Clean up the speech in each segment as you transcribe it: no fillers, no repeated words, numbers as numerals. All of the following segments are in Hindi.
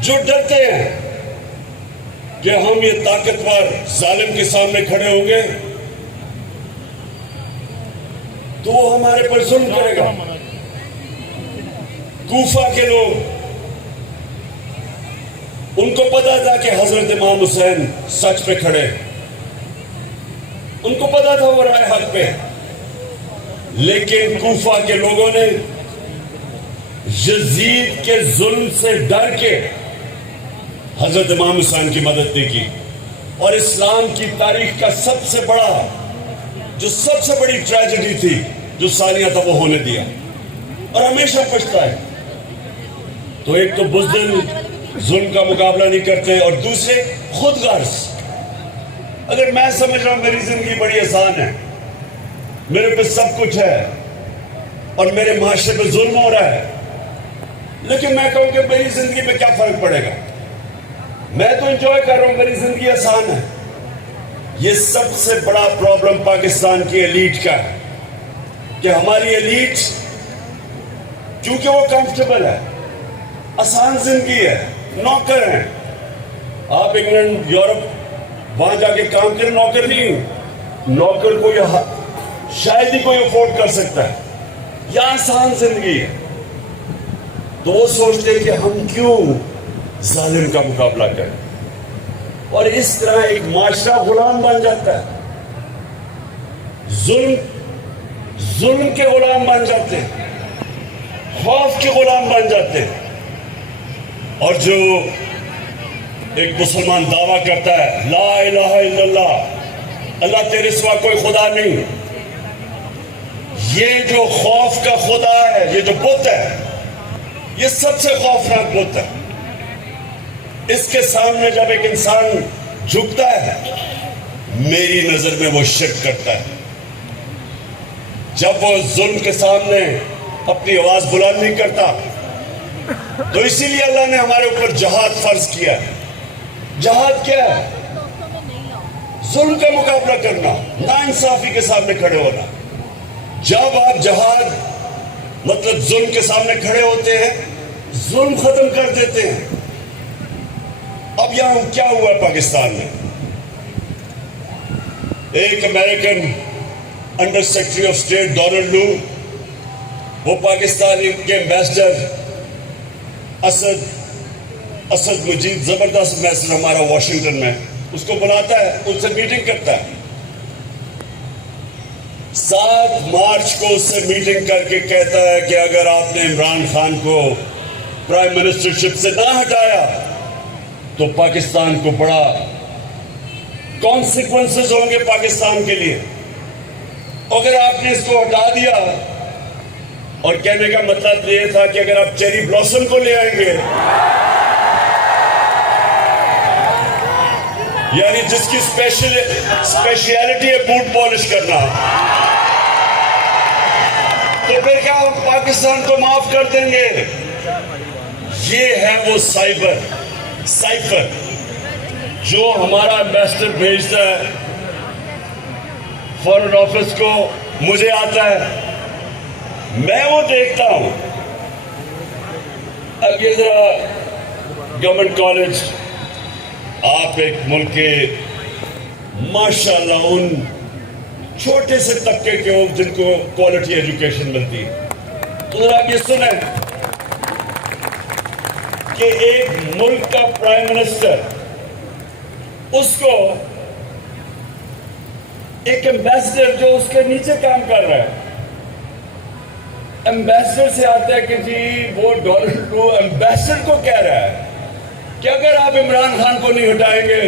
जो डरते हैं कि हम ये ताकतवर जालिम के सामने खड़े होंगे तो वो हमारे पर जुल्म करेगा। कूफा के लोग, उनको पता था कि हजरत इमाम हुसैन सच पे खड़े, उनको पता था वो राय हक पे, लेकिन कूफा के लोगों ने यजीद के जुल्म से डर के हजरत इमाम हुसैन की मदद नहीं की। और इस्लाम की तारीख का सबसे बड़ी ट्रेजेडी थी जो सालियां था वो होने दिया और हमेशा पछता है। तो एक तो बुज़दिल जुल्म का मुकाबला नहीं करते और दूसरे खुद गर्ज। अगर मैं समझ रहा हूं मेरी जिंदगी बड़ी आसान है, मेरे पे सब कुछ है और मेरे माशरे पे जुल्म हो रहा है, लेकिन मैं कहूं कि मेरी जिंदगी पे क्या फर्क पड़ेगा, मैं तो एंजॉय कर रहा हूं, मेरी जिंदगी आसान है। ये सबसे बड़ा प्रॉब्लम पाकिस्तान की एलीट का है कि हमारी एलीट क्योंकि वो कंफर्टेबल है, आसान जिंदगी है, नौकर हैं। आप इंग्लैंड यूरोप वहां जाके काम करें, नौकर नहीं हूं, नौकर को यहां शायद ही कोई अफोर्ड कर सकता है, यह आसान जिंदगी है। तो वो सोचते हैं कि हम क्यों जालिम का मुकाबला करें, और इस तरह एक माशरा गुलाम बन जाता है, जुल्म के गुलाम बन जाते हैं, खौफ के गुलाम बन जाते हैं। और जो एक मुसलमान दावा करता है ला इलाहा इल्लल्लाह, अल्लाह तेरे सिवा कोई खुदा नहीं, ये जो खौफ का खुदा है, ये जो बुत है, ये सबसे खौफनाक बुत है। इसके सामने जब एक इंसान झुकता है, मेरी नजर में वो शिर्क करता है। जब वो जुल्म के सामने अपनी आवाज बुलंद नहीं करता, तो इसीलिए अल्लाह ने हमारे ऊपर जहाद फर्ज किया है। जहाद क्या है? जुल्म का मुकाबला करना, नाइंसाफी के सामने खड़े होना। जब आप जहाद मतलब जुल्म के सामने खड़े होते हैं, जुल्म खत्म कर देते हैं। अब यहां क्या हुआ पाकिस्तान में? एक American under secretary of state Donald लू, वो पाकिस्तानी के एम्बेसडर असद मुजीब, जबरदस्त एम्बेसडर हमारा वाशिंगटन में, उसको बुलाता है, उससे मीटिंग करता है। 7 मार्च को उससे मीटिंग करके कहता है कि अगर आपने इमरान खान को प्राइम मिनिस्टरशिप से ना हटाया तो पाकिस्तान को बड़ा कॉन्सिक्वेंसेस होंगे पाकिस्तान के लिए। अगर आपने इसको हटा दिया, और कहने का मतलब ये था कि अगर आप चेरी ब्लॉसम को ले आएंगे, यानी जिसकी स्पेशलिटी है बूट पॉलिश करना, तो फिर क्या हम पाकिस्तान को माफ कर देंगे? ये है वो साइफर जो हमारा एम्बेसडर भेजता है फॉरेन ऑफिस को, मुझे आता है, मैं वो देखता हूं। अब ये जरा गवर्नमेंट कॉलेज, आप एक मुल्क के माशाल्लाह उन छोटे से तबके के हो जिनको क्वालिटी एजुकेशन मिलती है, तो जरा ये सुने कि एक मुल्क का प्राइम मिनिस्टर, उसको एक एम्बेसडर जो उसके नीचे काम कर रहा है, एम्बेसडर से आता है कि जी वो डोनाल्ड लू एम्बेसडर को कह रहा है कि अगर आप इमरान खान को नहीं हटाएंगे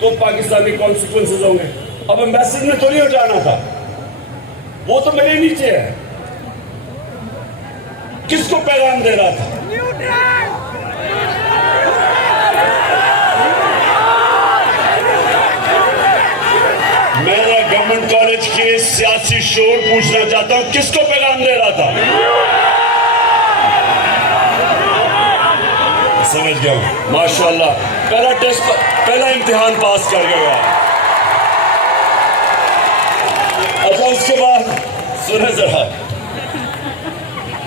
तो पाकिस्तानी कॉन्सिक्वेंसेस होंगे। अब एम्बेसडर ने तो नहीं हटाना था, वो तो मेरे नीचे है, किसको पैगाम दे रहा था? मैं गवर्नमेंट कॉलेज के सियासी शोर पूछना चाहता हूं, किसको पैगाम दे रहा था? समझ गया हूं, माशाल्लाह, पहला इम्तिहान पास कर गया। अच्छा, उसके बाद सुने जरा,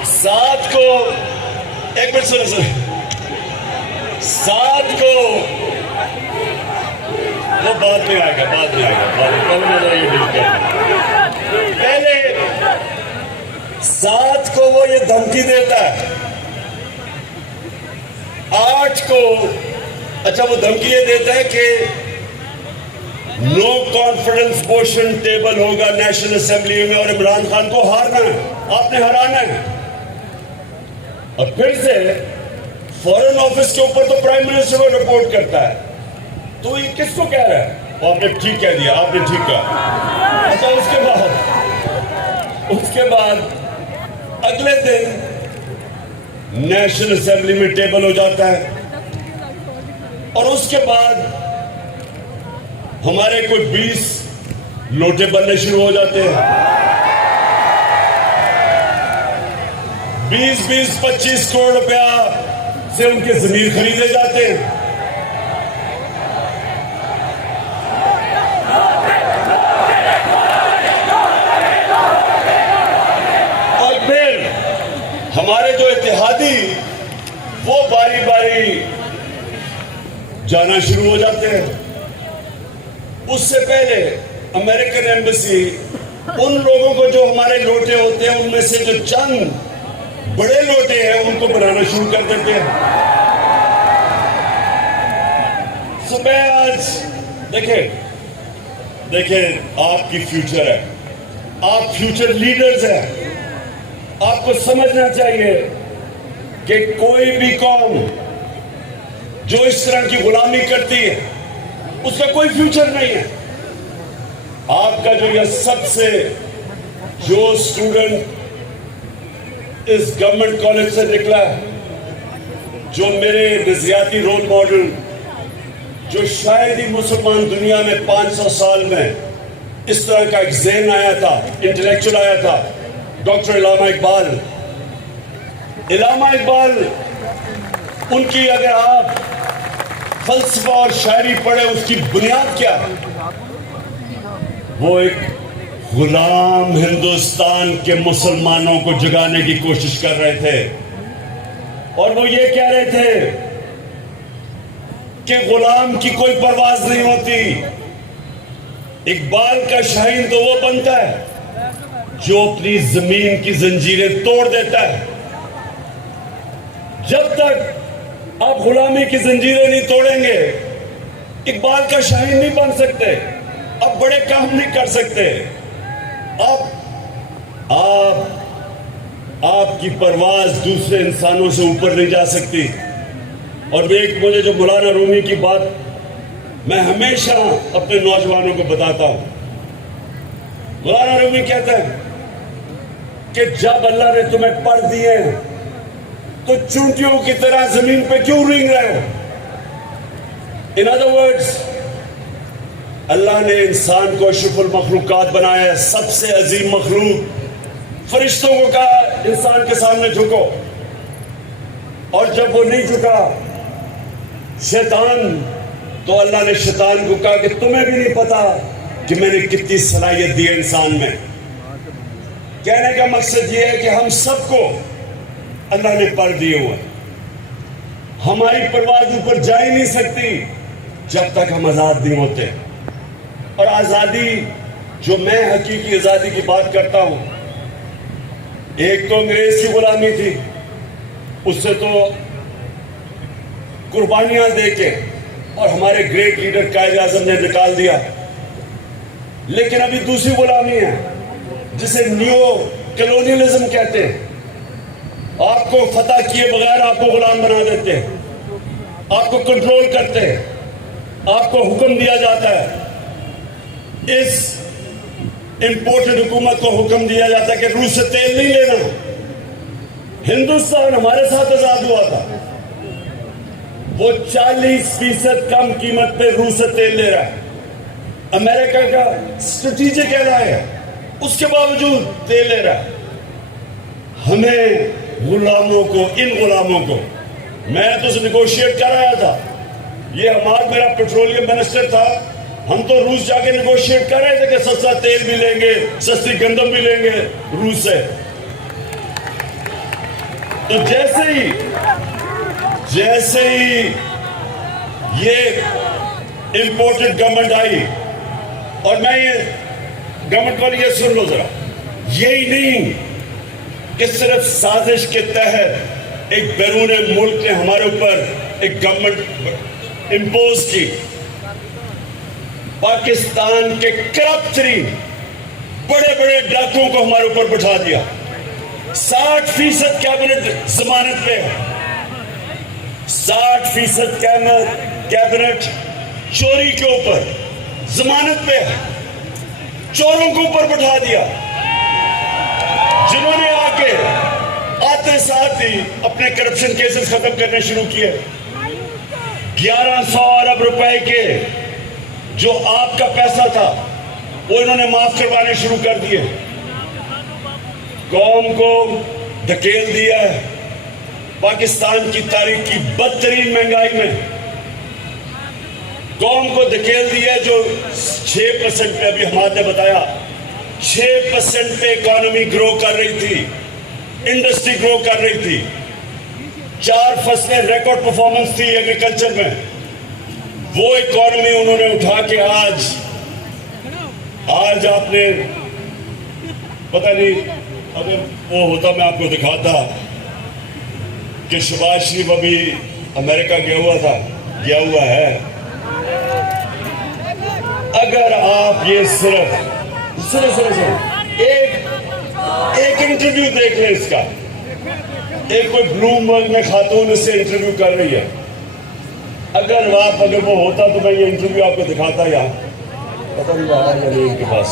7 को एक मिनट सुने, में आएगा, बाद में आएगा, बाद में कल में ये डील करेंगे। पहले 7 को वो ये धमकी देता है, 8 को अच्छा वो धमकी ये देता है कि नो कॉन्फिडेंस मोशन टेबल होगा नेशनल असेंबली में और इमरान खान को हारना है, आपने हराना है। और फिर से फॉरेन ऑफिस के ऊपर तो प्राइम मिनिस्टर को रिपोर्ट करता है, तो ये किसको कह रहा है? आपने ठीक कह दिया, आपने ठीक कहा। अच्छा उसके बाद अगले दिन नेशनल असेंबली में टेबल हो जाता है और उसके बाद हमारे कोई 20 नोटे बनने शुरू हो जाते हैं। 20-25 करोड़ रुपया से उनके जमीन खरीदे जाते हैं। और फिर हमारे जो इत्तेहादी वो बारी बारी जाना शुरू हो जाते हैं। उससे पहले अमेरिकन एम्बेसी उन लोगों को जो हमारे लोटे होते हैं उनमें से जो चंद बड़े लोटे हैं उनको बनाना शुरू कर देते हैं। सुबह आज देखें आपकी फ्यूचर है, आप फ्यूचर लीडर्स हैं। आपको समझना चाहिए कि कोई भी कौम जो इस तरह की गुलामी करती है उसका कोई फ्यूचर नहीं है। आपका जो यह सबसे जो स्टूडेंट इस गवर्नमेंट कॉलेज से निकला है, जो मेरे नज़रियाती रोल मॉडल, जो शायद ही मुसलमान दुनिया में 500 साल में इस तरह का एक ज़हन आया था, इंटेलेक्चुअल आया था, डॉक्टर इलामा इकबाल। इलामा इकबाल, उनकी अगर आप फलसफा और शायरी पढ़े, उसकी बुनियाद क्या है? वो एक गुलाम हिंदुस्तान के मुसलमानों को जगाने की कोशिश कर रहे थे और वो ये कह रहे थे कि गुलाम की कोई परवाज नहीं होती। इकबाल का शाहीन तो वो बनता है जो अपनी जमीन की जंजीरें तोड़ देता है। जब तक आप गुलामी की जंजीरें नहीं तोड़ेंगे, इकबाल का शाहीन नहीं बन सकते, आप बड़े काम नहीं कर सकते। आपकी परवाज दूसरे इंसानों से ऊपर नहीं जा सकती। और एक मुझे जो मौलाना रूमी की बात मैं हमेशा अपने नौजवानों को बताता हूं, मौलाना रूमी कहता है कि जब अल्लाह ने तुम्हें पढ़ दिए तो चूंटियों की तरह जमीन पे क्यों रेंग रहे हो? इन अदर वर्ड्स, अल्लाह ने इंसान को अशरफुल मखलूकात बनाया है, सबसे अजीम मखलूक। फरिश्तों को कहा इंसान के सामने झुको, और जब वो नहीं झुका शैतान, तो अल्लाह ने शैतान को कहा कि तुम्हें भी नहीं पता कि मैंने कितनी सलाहियत दी है इंसान में। कहने का मकसद ये है कि हम सबको अल्लाह ने पढ़ दिए हुए, हमारी परवाज ऊपर जा ही नहीं सकती जब तक हम आजाद नहीं होते। और आजादी, जो मैं हकीकी आजादी की बात करता हूं, एक तो अंग्रेज की गुलामी थी, उससे तो कुर्बानियां देके और हमारे ग्रेट लीडर कायद आजम ने निकाल दिया। लेकिन अभी दूसरी गुलामी है जिसे न्यू कॉलोनियलिज्म कहते हैं। आपको फतह किए बगैर आपको गुलाम बना देते हैं, आपको कंट्रोल करते हैं, आपको हुक्म दिया जाता है। इस इंपोर्टेड हुकूमत को हुक्म दिया जाता है कि रूस से तेल नहीं लेना। हिंदुस्तान हमारे साथ आजाद हुआ था, वो 40% कम कीमत पे रूस से तेल ले रहा है। अमेरिका का स्ट्रेटेजिक एलाय है, उसके बावजूद तेल ले रहा है। हमें गुलामों को, इन गुलामों को, मैं तो निगोशिएट कर रहा था। ये हमारा, मेरा पेट्रोलियम मिनिस्टर था, हम तो रूस जाके निगोशिएट कर रहे थे कि सस्ता तेल भी लेंगे, सस्ती गंदम भी लेंगे रूस से। तो जैसे ही ये इंपोर्टेड गवर्नमेंट आई। और मैं ये गवर्नमेंट वाली ये सुन लो जरा, यही नहीं कि सिर्फ साजिश के तहत एक बैरून मुल्क ने हमारे ऊपर एक गवर्नमेंट इंपोज की, पाकिस्तान के करप्ट तरीन बड़े बड़े डाकुओं को हमारे ऊपर बैठा दिया। 60% कैबिनेट जमानत पे है, 60% कैबिनेट चोरी के ऊपर जमानत पे है, चोरों को ऊपर बैठा दिया, जिन्होंने आके आते साथ ही अपने करप्शन केसेस खत्म करने शुरू किए। 1100 अरब रुपए के जो आपका पैसा था वो इन्होंने माफ करवाने शुरू कर दिए, कौम को धकेल दिया है पाकिस्तान की तारीख की बदतरीन महंगाई में, कौम को धकेल दिया जो 6% पे, अभी हमारे ने बताया 6% पे इकोनॉमी ग्रो कर रही थी, इंडस्ट्री ग्रो कर रही थी, 4 फसलें रिकॉर्ड परफॉर्मेंस थी एग्रीकल्चर में, वो इकोनॉमी उन्होंने उठा के आज आपने पता नहीं, अगर वो होता मैं आपको दिखाता कि शहबाज शरीफ अभी अमेरिका गया हुआ है। अगर आप ये सिर्फ एक इंटरव्यू देख लें इसका, एक कोई ब्लूमबर्ग में खातून इससे इंटरव्यू कर रही है, अगर वो होता तो मैं ये इंटरव्यू आपको दिखाता, यहाँ पता नहीं रहा या नहीं इनके पास,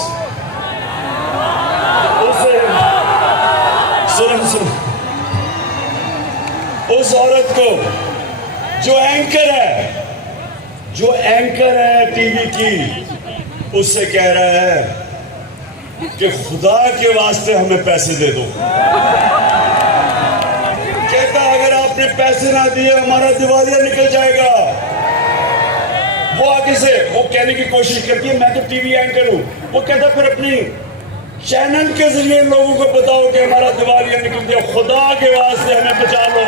उस औरत को जो एंकर है टीवी की, उससे कह रहा है कि खुदा के वास्ते हमें पैसे दे दो। कहता अगर आपने पैसे ना दिए हमारा दिवालिया निकल जाएगा। वो आगे से वो कहने की कोशिश करती है मैं तो टीवी एंकर हूं, वो कहता फिर अपनी चैनल के जरिए लोगों को बताओ कि हमारा दिवालिया निकल गया, खुदा के वास्ते हमें बचा लो।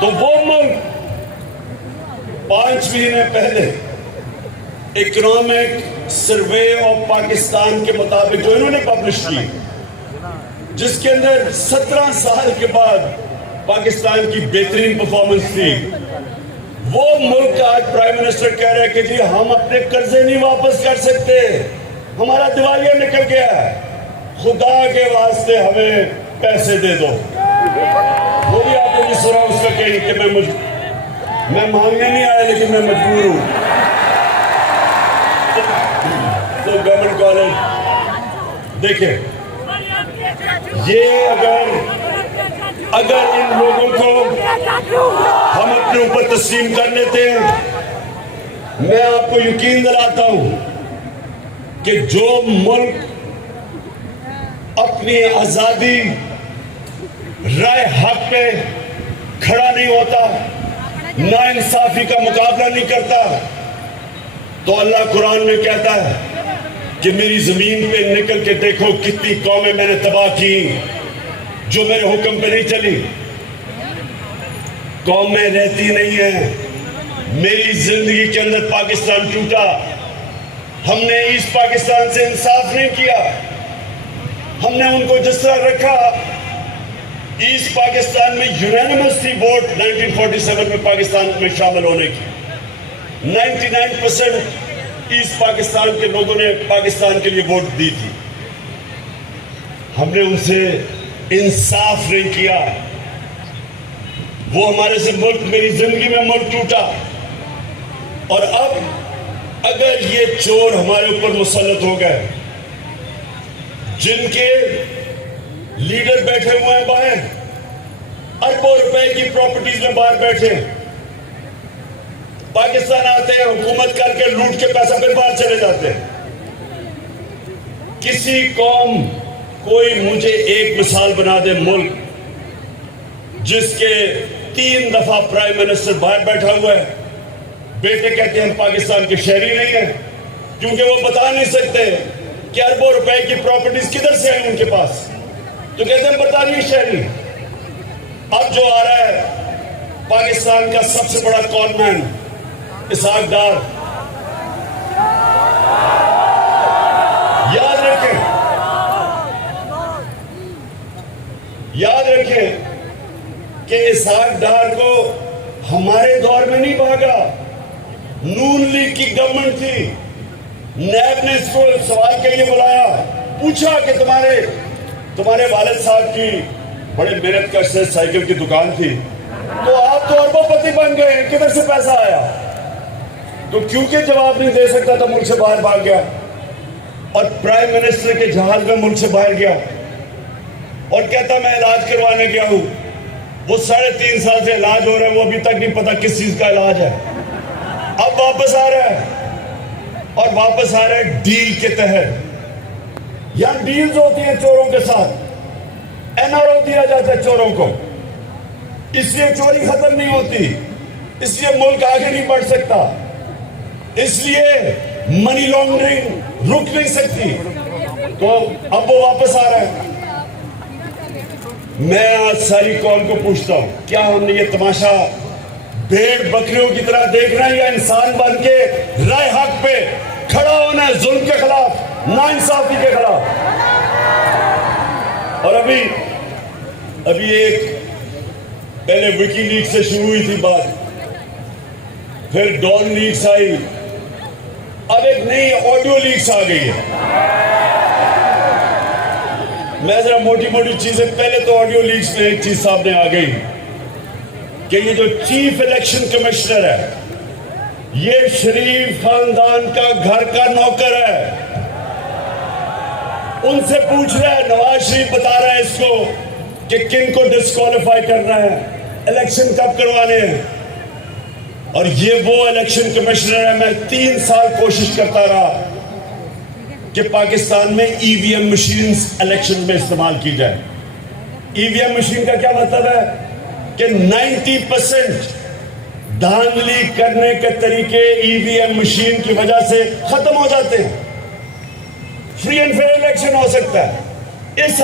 तो वो मुल्क 5 महीने पहले इकोनॉमिक सर्वे ऑफ पाकिस्तान के मुताबिक जो इन्होंने पब्लिश की, जिसके अंदर 17 साल के बाद पाकिस्तान की बेहतरीन परफॉर्मेंस थी, वो मुल्क आज प्राइम मिनिस्टर कह रहे हैं कि जी हम अपने कर्जे नहीं वापस कर सकते, हमारा दिवालिया निकल गया है, खुदा के वास्ते हमें पैसे दे दो। वो भी आपने भी सुना उसका कहीं कि मैं मांगने नहीं आया लेकिन मैं मजबूर हूं। तो गवर्नमेंट कॉलेज देखें, ये अगर इन लोगों को हम अपने ऊपर तस्लीम कर लेते हैं, मैं आपको यकीन दिलाता हूं कि जो मुल्क अपनी आजादी राय हक पे खड़ा नहीं होता, नाइंसाफी का मुकाबला नहीं करता, तो अल्लाह कुरान में कहता है कि मेरी जमीन पे निकल के देखो कितनी कौमें मैंने तबाह की जो मेरे हुक्म पे नहीं चली। कौमें रहती नहीं है। मेरी जिंदगी के अंदर पाकिस्तान टूटा, हमने ईस्ट पाकिस्तान से इंसाफ नहीं किया, हमने उनको जिस तरह रखा। ईस्ट पाकिस्तान में यूनानिमस थी वोट 1947 में पाकिस्तान में शामिल होने की। 99% ईस्ट पाकिस्तान के लोगों ने पाकिस्तान के लिए वोट दी थी। हमने उनसे इंसाफ नहीं किया, वो हमारे से मुल्क, मेरी जिंदगी में मुल्क टूटा। और अब अगर ये चोर हमारे ऊपर मुसल्लत हो गए, जिनके लीडर बैठे हुए हैं बाहर, अरबों रुपए की प्रॉपर्टीज में बाहर बैठे, पाकिस्तान आते हैं, हुकूमत करके लूट के पैसा फिर बाहर चले जाते हैं। किसी कौम, कोई मुझे एक मिसाल बना दे मुल्क जिसके 3 दफा प्राइम मिनिस्टर बाहर बैठा हुआ है, बेटे कहते हैं हम पाकिस्तान के शहरी नहीं है, क्योंकि वो बता नहीं सकते कि अरबों रुपए की प्रॉपर्टीज किधर से आई उनके पास, तो कहते हैं बता नहीं शहरी। अब जो आ रहा है पाकिस्तान का सबसे बड़ा कॉनमैन इसहाक डार। याद रखें कि इसहाक डार को हमारे दौर में नहीं भागा, नून लीग की गवर्नमेंट थी। नैब ने इसको सवाल के लिए बुलाया, पूछा कि तुम्हारे वालिद साहब की बड़े मेहनत कश से साइकिल की दुकान थी, तो आप तो अरबोपति बन गए, किधर से पैसा आया? तो क्योंकि जवाब नहीं दे सकता तो मुल्क से बाहर भाग गया और प्राइम मिनिस्टर के जहाज में मुल्क से बाहर गया और कहता मैं इलाज करवाने गया हूं। वो 3.5 साल से इलाज हो रहा है, वो अभी तक नहीं पता किस चीज का इलाज है। अब वापस आ रहा है और वापस आ रहा है डील के तहत। यहां डील्स होती हैं चोरों के साथ, एनआरओ दिया जाता है चोरों को, इसलिए चोरी खत्म नहीं होती, इसलिए मुल्क आगे नहीं बढ़ सकता, इसलिए मनी लॉन्ड्रिंग रुक नहीं सकती। तो अब वो वापस आ रहा है। मैं आज सारी कौम को पूछता हूं, क्या हमने ये तमाशा भेड़ बकरियों की तरह देखना है या इंसान बन के राय हक पे खड़ा होना है, जुल्म के खिलाफ, नाइंसाफी के खिलाफ? और अभी एक पहले विकी लीग से शुरू हुई थी बात, फिर डॉन लीग्स आई, अब एक नई ऑडियो लीग्स आ गई है। मैं जरा मोटी मोटी चीजें, पहले तो ऑडियो लीग्स में एक चीज सामने आ गई कि ये जो चीफ इलेक्शन कमिश्नर है, ये शरीफ खानदान का घर का नौकर है। उनसे पूछ रहा है, नवाज शरीफ बता रहा है इसको कि किन को डिस्क्वालीफाई करना है, इलेक्शन कब करवाने हैं। और ये वो इलेक्शन कमिश्नर है, मैं 3 साल कोशिश करता रहा कि पाकिस्तान में ईवीएम मशीन्स इलेक्शन में इस्तेमाल की जाए। ईवीएम मशीन का क्या मतलब है कि 90% धांधली करने के तरीके ईवीएम मशीन की वजह से खत्म हो जाते हैं, फ्री एंड फेयर इलेक्शन हो सकता है। इस